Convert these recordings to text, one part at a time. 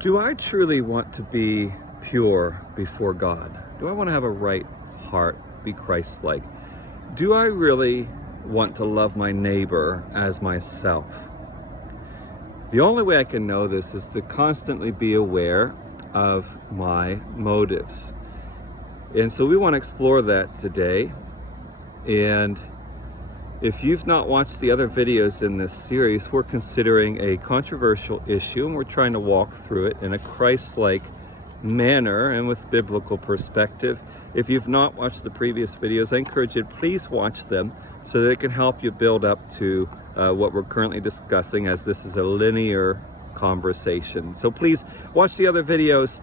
Do I truly want to be pure before God? Do I want to have a right heart, be Christ-like? Do I really want to love my neighbor as myself? The only way I can know this is to constantly be aware of my motives. And so we want to explore that today. And if you've not watched the other videos in this series, we're considering a controversial issue and we're trying to walk through it in a Christ-like manner and with biblical perspective. If you've not watched the previous videos, I encourage you to please watch them so that it can help you build up to what we're currently discussing, as this is a linear conversation. So please watch the other videos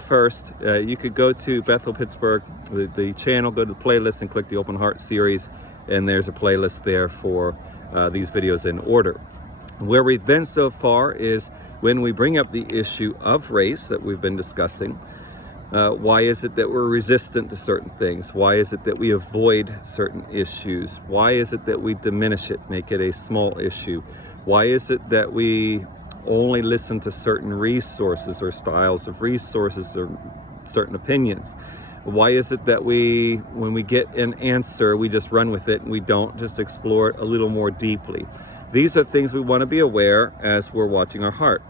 first. You could go to Bethel Pittsburgh, the channel, go to the playlist and click the Open Heart series, and there's a playlist there for these videos in order. Where we've been so far is when we bring up the issue of race that we've been discussing. Why is it that we're resistant to certain things? Why is it that we avoid certain issues? Why is it that we diminish it, make it a small issue? Why is it that we only listen to certain resources or styles of resources or certain opinions? Why is it that when we get an answer, we just run with it and we don't just explore it a little more deeply? These are things we want to be aware as we're watching our heart.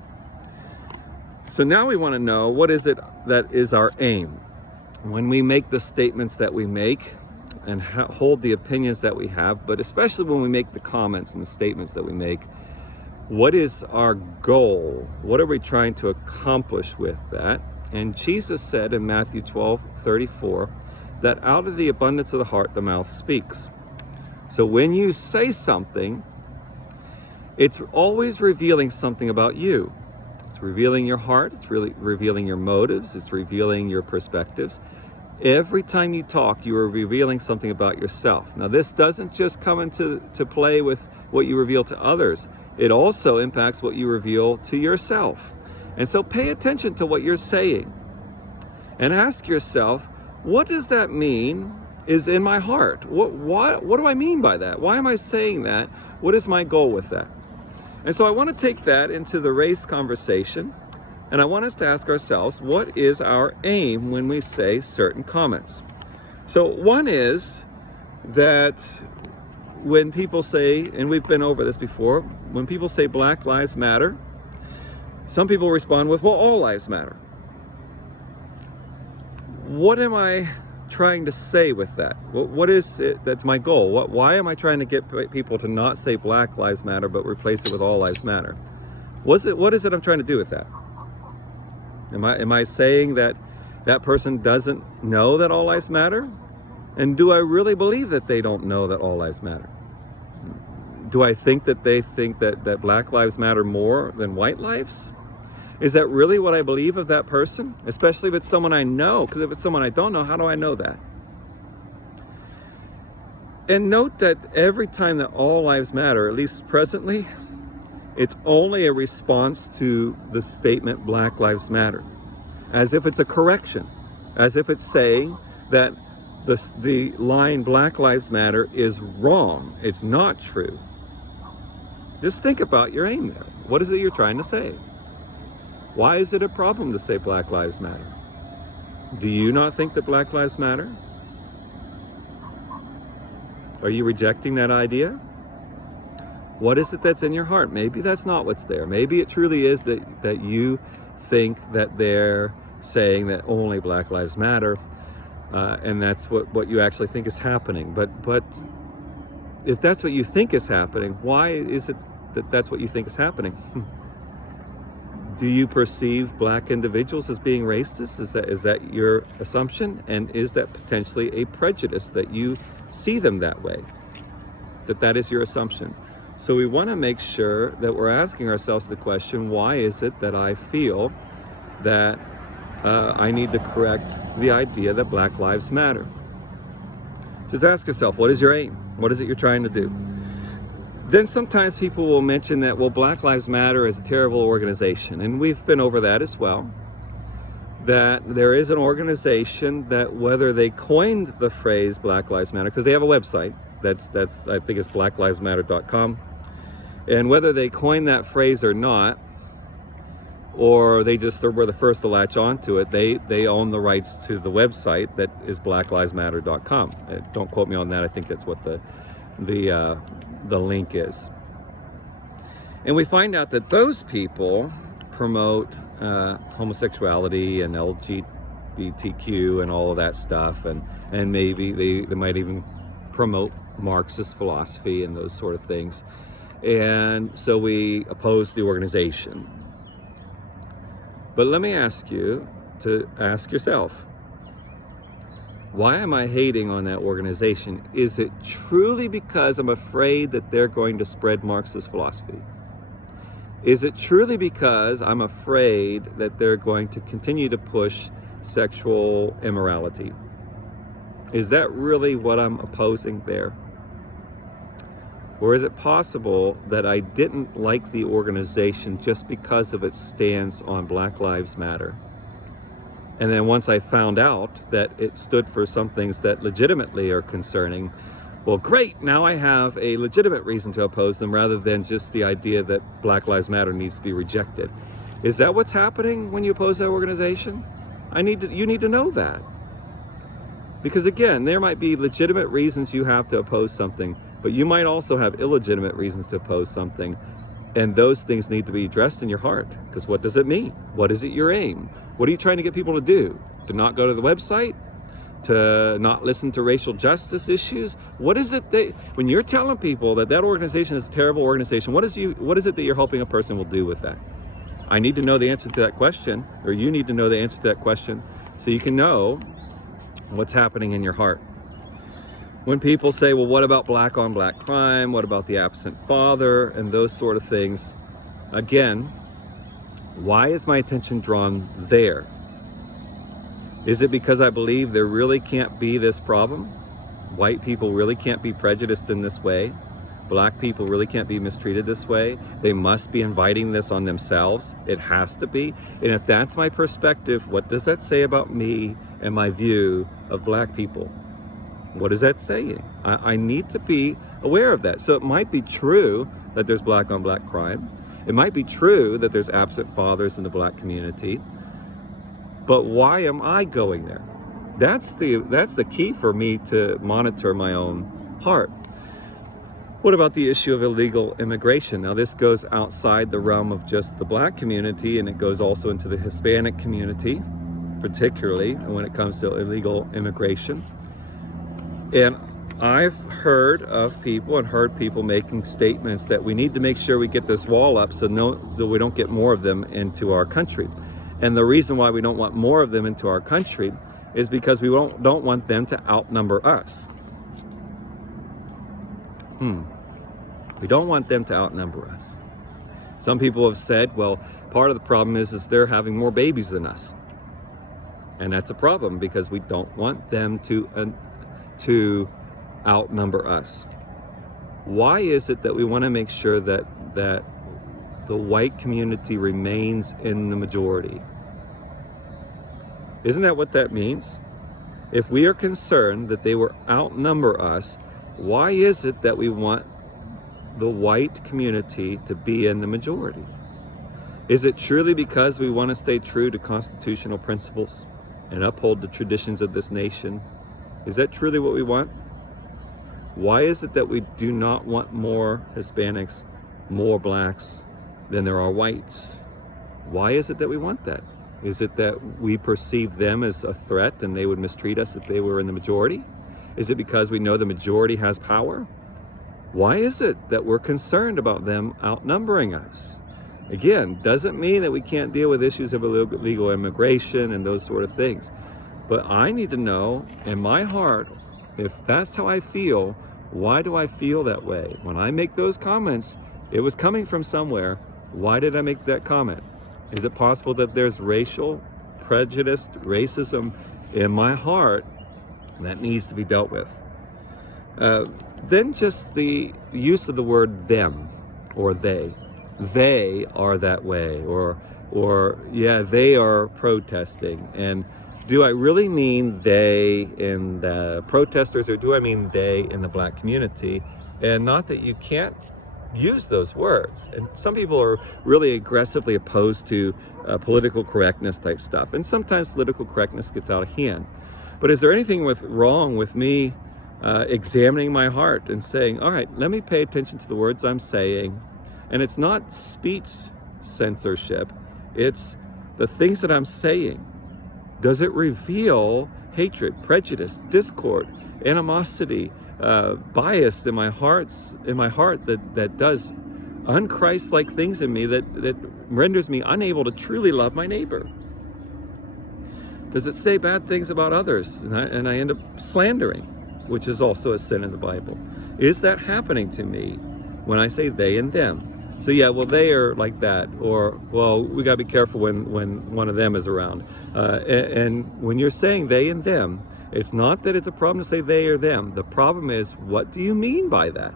So now we want to know, what is it that is our aim? When we make the statements that we make and hold the opinions that we have, but especially when we make the comments and the statements that we make, what is our goal? What are we trying to accomplish with that? And Jesus said in Matthew 12:34 that out of the abundance of the heart, the mouth speaks. So when you say something, it's always revealing something about you. It's revealing your heart, it's really revealing your motives, it's revealing your perspectives. Every time you talk, you are revealing something about yourself. Now, this doesn't just come into play with what you reveal to others. It also impacts what you reveal to yourself. And so pay attention to what you're saying and ask yourself, what does that mean is in my heart? What do I mean by that? Why am I saying that? What is my goal with that? And so I want to take that into the race conversation, and I want us to ask ourselves, what is our aim when we say certain comments? So one is that when people say, and we've been over this before, when people say Black Lives Matter, some people respond with, well, all lives matter. What am I trying to say with that? What is it that's my goal? Why am I trying to get people to not say Black Lives Matter but replace it with all lives matter? What is it I'm trying to do with that? Am I saying that that person doesn't know that all lives matter? And do I really believe that they don't know that all lives matter? Do I think that they think that Black lives matter more than white lives? Is that really what I believe of that person? Especially if it's someone I know, because if it's someone I don't know, how do I know that? And note that every time that all lives matter, at least presently, it's only a response to the statement Black Lives Matter, as if it's a correction, as if it's saying that the line Black Lives Matter is wrong. It's not true. Just think about your aim there. What is it you're trying to say? Why is it a problem to say Black Lives Matter? Do you not think that Black Lives Matter? Are you rejecting that idea? What is it that's in your heart? Maybe that's not what's there. Maybe it truly is that you think that they're saying that only Black Lives Matter, and that's what you actually think is happening. But if that's what you think is happening, why is it that that's what you think is happening? Do you perceive black individuals as being racist? Is that your assumption? And is that potentially a prejudice that you see them that way? That is your assumption? So we want to make sure that we're asking ourselves the question, why is it that I feel that I need to correct the idea that Black Lives Matter? Just ask yourself, what is your aim? What is it you're trying to do? Then sometimes people will mention that, well, Black Lives Matter is a terrible organization. And we've been over that as well. That there is an organization that, whether they coined the phrase Black Lives Matter, because they have a website, that's I think it's blacklivesmatter.com. And whether they coined that phrase or not, or they just were the first to latch onto it. They own the rights to the website that is blacklivesmatter.com. Don't quote me on that. I think that's what the link is. And we find out that those people promote homosexuality and LGBTQ and all of that stuff, and maybe they might even promote Marxist philosophy and those sort of things. And so we oppose the organization. But let me ask you to ask yourself, why am I hating on that organization? Is it truly because I'm afraid that they're going to spread Marxist philosophy? Is it truly because I'm afraid that they're going to continue to push sexual immorality? Is that really what I'm opposing there? Or is it possible that I didn't like the organization just because of its stance on Black Lives Matter? And then once I found out that it stood for some things that legitimately are concerning, well, great, now I have a legitimate reason to oppose them rather than just the idea that Black Lives Matter needs to be rejected. Is that what's happening when you oppose that organization? You need to know that. Because again, there might be legitimate reasons you have to oppose something, but you might also have illegitimate reasons to oppose something. And those things need to be addressed in your heart. Because what does it mean? What is it your aim? What are you trying to get people to do? To not go to the website? To not listen to racial justice issues? What is it when you're telling people that organization is a terrible organization, what is it that you're hoping a person will do with that? I need to know the answer to that question, or you need to know the answer to that question, so you can know what's happening in your heart. When people say, well, what about black on black crime? What about the absent father? And those sort of things. Again, why is my attention drawn there? Is it because I believe there really can't be this problem? White people really can't be prejudiced in this way? Black people really can't be mistreated this way? They must be inviting this on themselves. It has to be. And if that's my perspective, what does that say about me and my view of black people? What is that saying? I need to be aware of that. So it might be true that there's black on black crime. It might be true that there's absent fathers in the black community. But why am I going there? That's the key for me to monitor my own heart. What about the issue of illegal immigration? Now, this goes outside the realm of just the black community, and it goes also into the Hispanic community, particularly when it comes to illegal immigration. And I've heard people making statements that we need to make sure we get this wall up so we don't get more of them into our country. And the reason why we don't want more of them into our country is because we don't want them to outnumber us. We don't want them to outnumber us. Some people have said, well, part of the problem is they're having more babies than us. And that's a problem because we don't want them to outnumber us. Why is it that we want to make sure that the white community remains in the majority? Isn't that what that means? If we are concerned that they will outnumber us, why is it that we want the white community to be in the majority? Is it truly because we want to stay true to constitutional principles and uphold the traditions of this nation? Is that truly what we want? Why is it that we do not want more Hispanics, more blacks than there are whites? Why is it that we want that? Is it that we perceive them as a threat and they would mistreat us if they were in the majority? Is it because we know the majority has power? Why is it that we're concerned about them outnumbering us? Again, doesn't mean that we can't deal with issues of illegal immigration and those sort of things. But I need to know in my heart, if that's how I feel, why do I feel that way? When I make those comments, it was coming from somewhere. Why did I make that comment? Is it possible that there's racial prejudice, racism in my heart that needs to be dealt with? Then just the use of the word them or they. They are that way, or yeah, they are protesting. And do I really mean they in the protesters, or do I mean they in the black community? And not that you can't use those words. And some people are really aggressively opposed to political correctness type stuff. And sometimes political correctness gets out of hand. But is there anything wrong with me examining my heart and saying, all right, let me pay attention to the words I'm saying. And it's not speech censorship. It's the things that I'm saying. Does it reveal hatred, prejudice, discord, animosity, bias in my heart that does unchrist-like things in me that renders me unable to truly love my neighbor? Does it say bad things about others and I end up slandering, which is also a sin in the Bible? Is that happening to me when I say they and them? So yeah, well, they are like that, or, well, we gotta be careful when one of them is around. And when you're saying they and them, it's not that it's a problem to say they or them. The problem is, what do you mean by that?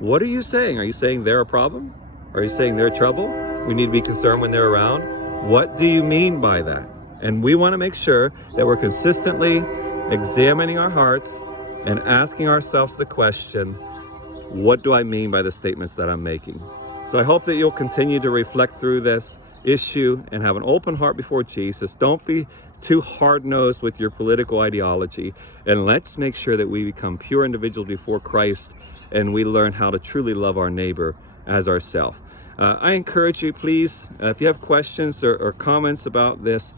What are you saying? Are you saying they're a problem? Are you saying they're trouble? We need to be concerned when they're around. What do you mean by that? And we want to make sure that we're consistently examining our hearts and asking ourselves the question, what do I mean by the statements that I'm making? So I hope that you'll continue to reflect through this issue and have an open heart before Jesus. Don't be too hard-nosed with your political ideology, and let's make sure that we become pure individuals before Christ and we learn how to truly love our neighbor as ourselves. I encourage you, please, if you have questions or comments about this,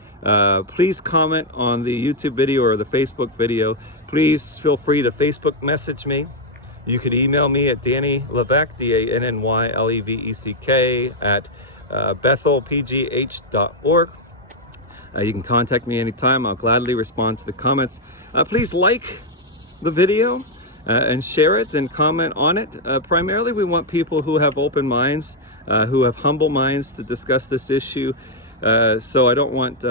please comment on the YouTube video or the Facebook video. Please feel free to Facebook message me. You could email me at Danny Leveck, DANNYLEVECK, at bethelpgh.org. You can contact me anytime. I'll gladly respond to the comments. Please like the video and share it and comment on it. Primarily, we want people who have open minds, who have humble minds to discuss this issue. So I don't want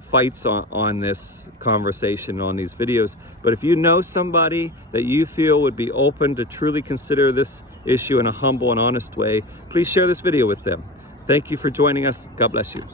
fights on this conversation, on these videos. But if you know somebody that you feel would be open to truly consider this issue in a humble and honest way, please share this video with them. Thank you for joining us. God bless you.